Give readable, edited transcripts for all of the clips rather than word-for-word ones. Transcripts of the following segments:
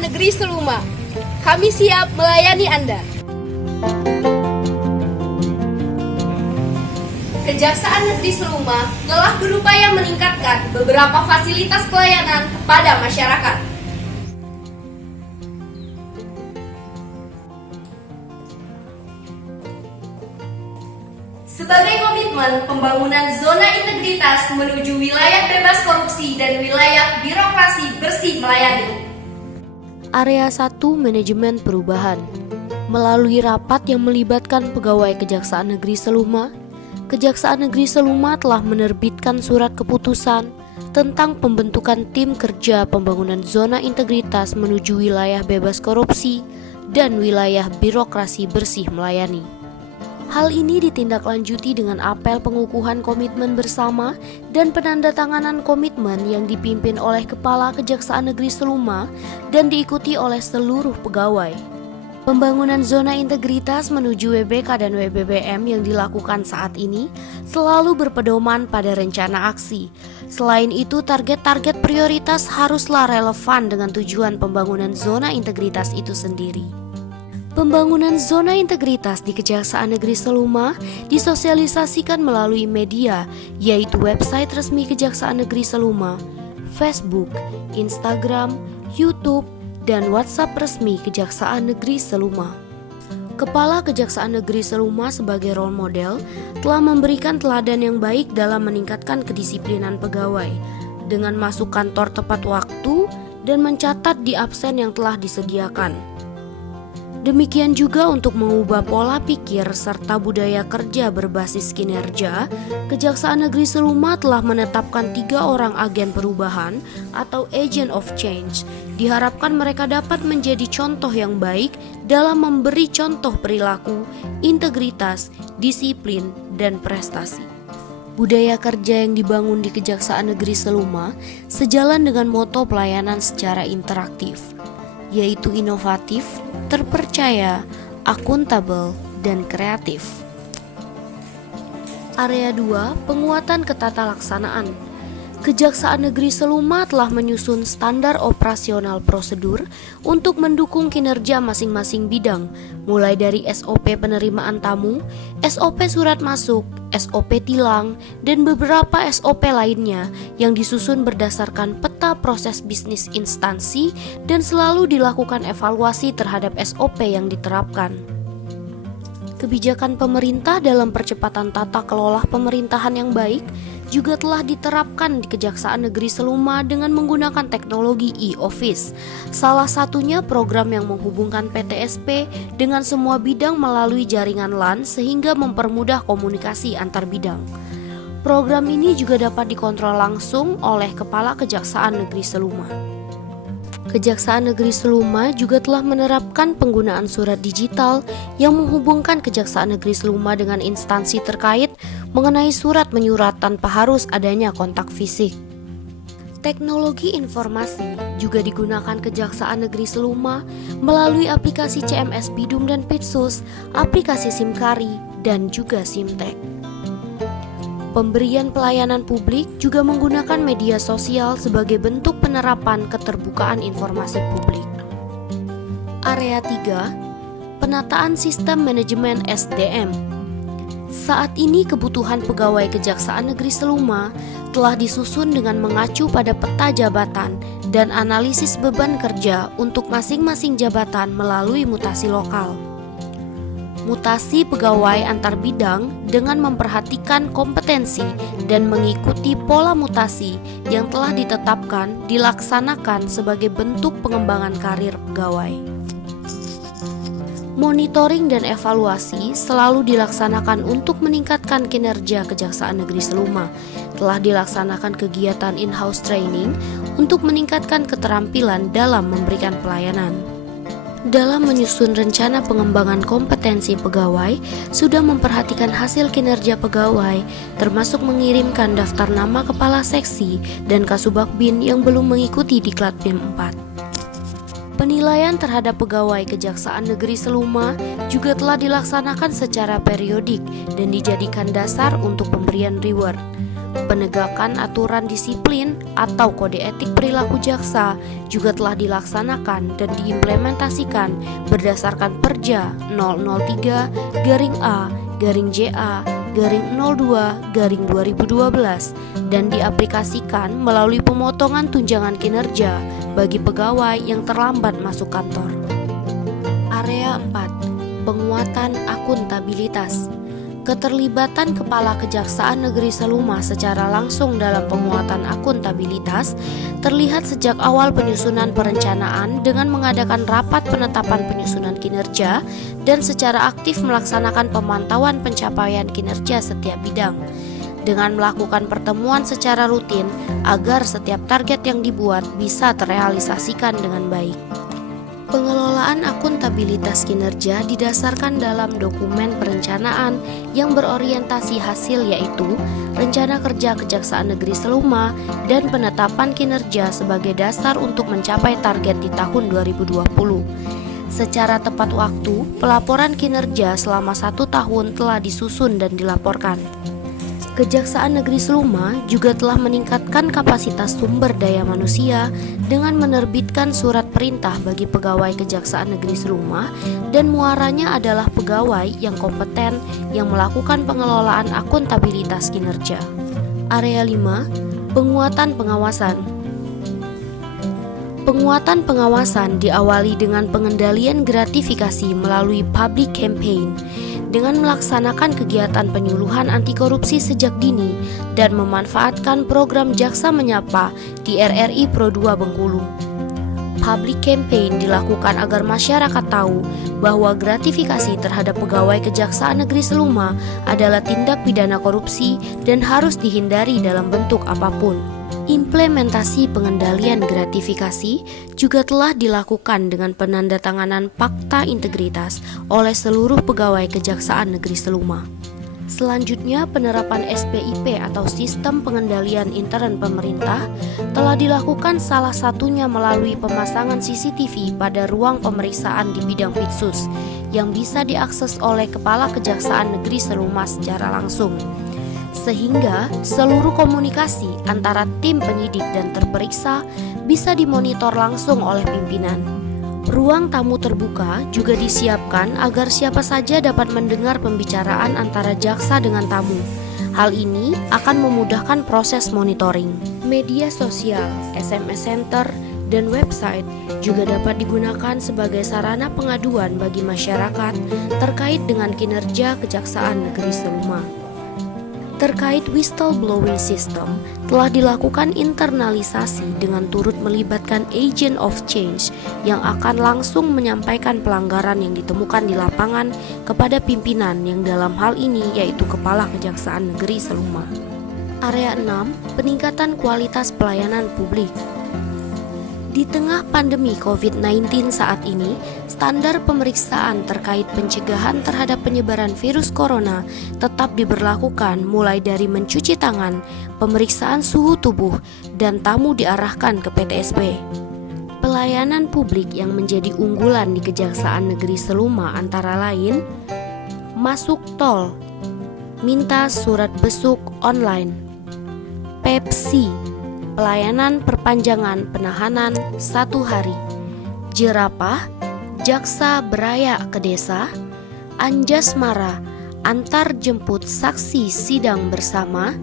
Kejaksaan Negeri Seluma. Kami siap melayani Anda. Kejaksaan Negeri Seluma telah berupaya meningkatkan beberapa fasilitas pelayanan kepada masyarakat. Sebagai komitmen pembangunan zona integritas menuju wilayah bebas korupsi dan wilayah birokrasi bersih melayani. Area 1 Manajemen Perubahan. Melalui rapat yang melibatkan pegawai Kejaksaan Negeri Seluma, Kejaksaan Negeri Seluma telah menerbitkan surat keputusan tentang pembentukan tim kerja pembangunan zona integritas menuju wilayah bebas korupsi dan wilayah birokrasi bersih melayani. Hal ini ditindaklanjuti dengan apel pengukuhan komitmen bersama dan penandatanganan komitmen yang dipimpin oleh Kepala Kejaksaan Negeri Seluma dan diikuti oleh seluruh pegawai. Pembangunan zona integritas menuju WBK dan WBBM yang dilakukan saat ini selalu berpedoman pada rencana aksi. Selain itu, target-target prioritas haruslah relevan dengan tujuan pembangunan zona integritas itu sendiri. Pembangunan zona integritas di Kejaksaan Negeri Seluma disosialisasikan melalui media, yaitu website resmi Kejaksaan Negeri Seluma, Facebook, Instagram, YouTube, dan WhatsApp resmi Kejaksaan Negeri Seluma. Kepala Kejaksaan Negeri Seluma sebagai role model telah memberikan teladan yang baik dalam meningkatkan kedisiplinan pegawai dengan masuk kantor tepat waktu dan mencatat di absen yang telah disediakan. Demikian juga untuk mengubah pola pikir serta budaya kerja berbasis kinerja, Kejaksaan Negeri Seluma telah menetapkan 3 orang agen perubahan atau agent of change. Diharapkan mereka dapat menjadi contoh yang baik dalam memberi contoh perilaku, integritas, disiplin, dan prestasi. Budaya kerja yang dibangun di Kejaksaan Negeri Seluma sejalan dengan moto pelayanan secara interaktif, yaitu inovatif, terpercaya, akuntabel, dan kreatif. Area 2, penguatan ketatalaksanaan. Kejaksaan Negeri Seluma telah menyusun standar operasional prosedur untuk mendukung kinerja masing-masing bidang, mulai dari SOP penerimaan tamu, SOP surat masuk, SOP tilang, dan beberapa SOP lainnya yang disusun berdasarkan peta proses bisnis instansi dan selalu dilakukan evaluasi terhadap SOP yang diterapkan. Kebijakan pemerintah dalam percepatan tata kelola pemerintahan yang baik juga telah diterapkan di Kejaksaan Negeri Seluma dengan menggunakan teknologi e-office. Salah satunya program yang menghubungkan PTSP dengan semua bidang melalui jaringan LAN sehingga mempermudah komunikasi antar bidang. Program ini juga dapat dikontrol langsung oleh Kepala Kejaksaan Negeri Seluma. Kejaksaan Negeri Seluma juga telah menerapkan penggunaan surat digital yang menghubungkan Kejaksaan Negeri Seluma dengan instansi terkait mengenai surat menyurat tanpa harus adanya kontak fisik. Teknologi informasi juga digunakan Kejaksaan Negeri Seluma melalui aplikasi CMS Bidum dan Pitsus, aplikasi SIMKARI, dan juga SIMTEK. Pemberian pelayanan publik juga menggunakan media sosial sebagai bentuk penerapan keterbukaan informasi publik. Area 3, penataan sistem manajemen SDM. Saat ini kebutuhan pegawai Kejaksaan Negeri Seluma telah disusun dengan mengacu pada peta jabatan dan analisis beban kerja untuk masing-masing jabatan melalui mutasi lokal. Mutasi pegawai antar bidang dengan memperhatikan kompetensi dan mengikuti pola mutasi yang telah ditetapkan dilaksanakan sebagai bentuk pengembangan karir pegawai. Monitoring dan evaluasi selalu dilaksanakan untuk meningkatkan kinerja Kejaksaan Negeri Seluma. Telah dilaksanakan kegiatan in-house training untuk meningkatkan keterampilan dalam memberikan pelayanan. Dalam menyusun rencana pengembangan kompetensi pegawai, sudah memperhatikan hasil kinerja pegawai, termasuk mengirimkan daftar nama kepala seksi dan Kasubag-Bin yang belum mengikuti Diklat BIM 4. Penilaian terhadap pegawai Kejaksaan Negeri Seluma juga telah dilaksanakan secara periodik dan dijadikan dasar untuk pemberian reward. Penegakan aturan disiplin atau kode etik perilaku jaksa juga telah dilaksanakan dan diimplementasikan berdasarkan Perja 003-A-JA-02-2012 dan diaplikasikan melalui pemotongan tunjangan kinerja bagi pegawai yang terlambat masuk kantor. Area 4. Penguatan akuntabilitas. Keterlibatan Kepala Kejaksaan Negeri Seluma secara langsung dalam penguatan akuntabilitas terlihat sejak awal penyusunan perencanaan dengan mengadakan rapat penetapan penyusunan kinerja dan secara aktif melaksanakan pemantauan pencapaian kinerja setiap bidang dengan melakukan pertemuan secara rutin agar setiap target yang dibuat bisa terrealisasikan dengan baik. Pengelolaan akuntabilitas kinerja didasarkan dalam dokumen perencanaan yang berorientasi hasil yaitu Rencana Kerja Kejaksaan Negeri Seluma dan penetapan kinerja sebagai dasar untuk mencapai target di tahun 2020. Secara tepat waktu, pelaporan kinerja selama 1 tahun telah disusun dan dilaporkan. Kejaksaan Negeri Seluma juga telah meningkatkan kapasitas sumber daya manusia dengan menerbitkan surat perintah bagi pegawai Kejaksaan Negeri Seluma dan muaranya adalah pegawai yang kompeten yang melakukan pengelolaan akuntabilitas kinerja. Area 5. Penguatan pengawasan. Penguatan pengawasan diawali dengan pengendalian gratifikasi melalui public campaign dengan melaksanakan kegiatan penyuluhan anti korupsi sejak dini dan memanfaatkan program Jaksa Menyapa di RRI Pro 2 Bengkulu. Public campaign dilakukan agar masyarakat tahu bahwa gratifikasi terhadap pegawai Kejaksaan Negeri Seluma adalah tindak pidana korupsi dan harus dihindari dalam bentuk apapun. Implementasi pengendalian gratifikasi juga telah dilakukan dengan penandatanganan Fakta Integritas oleh seluruh pegawai Kejaksaan Negeri Seluma. Selanjutnya, penerapan SPIP atau Sistem Pengendalian Intern Pemerintah telah dilakukan salah satunya melalui pemasangan CCTV pada ruang pemeriksaan di bidang Pitsus yang bisa diakses oleh Kepala Kejaksaan Negeri Seluma secara langsung. Sehingga seluruh komunikasi antara tim penyidik dan terperiksa bisa dimonitor langsung oleh pimpinan. Ruang tamu terbuka juga disiapkan agar siapa saja dapat mendengar pembicaraan antara jaksa dengan tamu. Hal ini akan memudahkan proses monitoring. Media sosial, SMS Center, dan website juga dapat digunakan sebagai sarana pengaduan bagi masyarakat terkait dengan kinerja Kejaksaan Negeri Seluma. Terkait whistleblowing system, telah dilakukan internalisasi dengan turut melibatkan agent of change yang akan langsung menyampaikan pelanggaran yang ditemukan di lapangan kepada pimpinan yang dalam hal ini yaitu Kepala Kejaksaan Negeri Seluma. Area 6. Peningkatan kualitas pelayanan publik. Di tengah pandemi COVID-19 saat ini, standar pemeriksaan terkait pencegahan terhadap penyebaran virus corona tetap diberlakukan mulai dari mencuci tangan, pemeriksaan suhu tubuh, dan tamu diarahkan ke PTSP. Pelayanan publik yang menjadi unggulan di Kejaksaan Negeri Seluma antara lain masuk tol, minta surat besuk online, Pepsi, pelayanan perpanjangan penahanan 1 hari, jerapah, jaksa beraya ke desa, anjasmara, antar jemput saksi sidang bersama,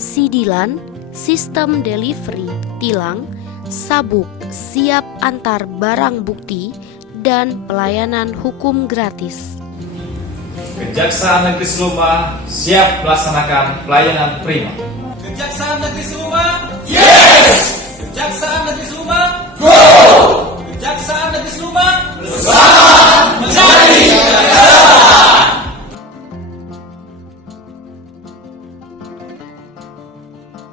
sidilan, sistem delivery, tilang, sabuk, siap antar barang bukti, dan pelayanan hukum gratis. Kejaksaan Negeri Seluma siap melaksanakan pelayanan prima. Kejaksaan Negeri Seluma, Yes! Kejaksaan Negeri Seluma, Go! Kejaksaan Negeri Seluma, Bersama!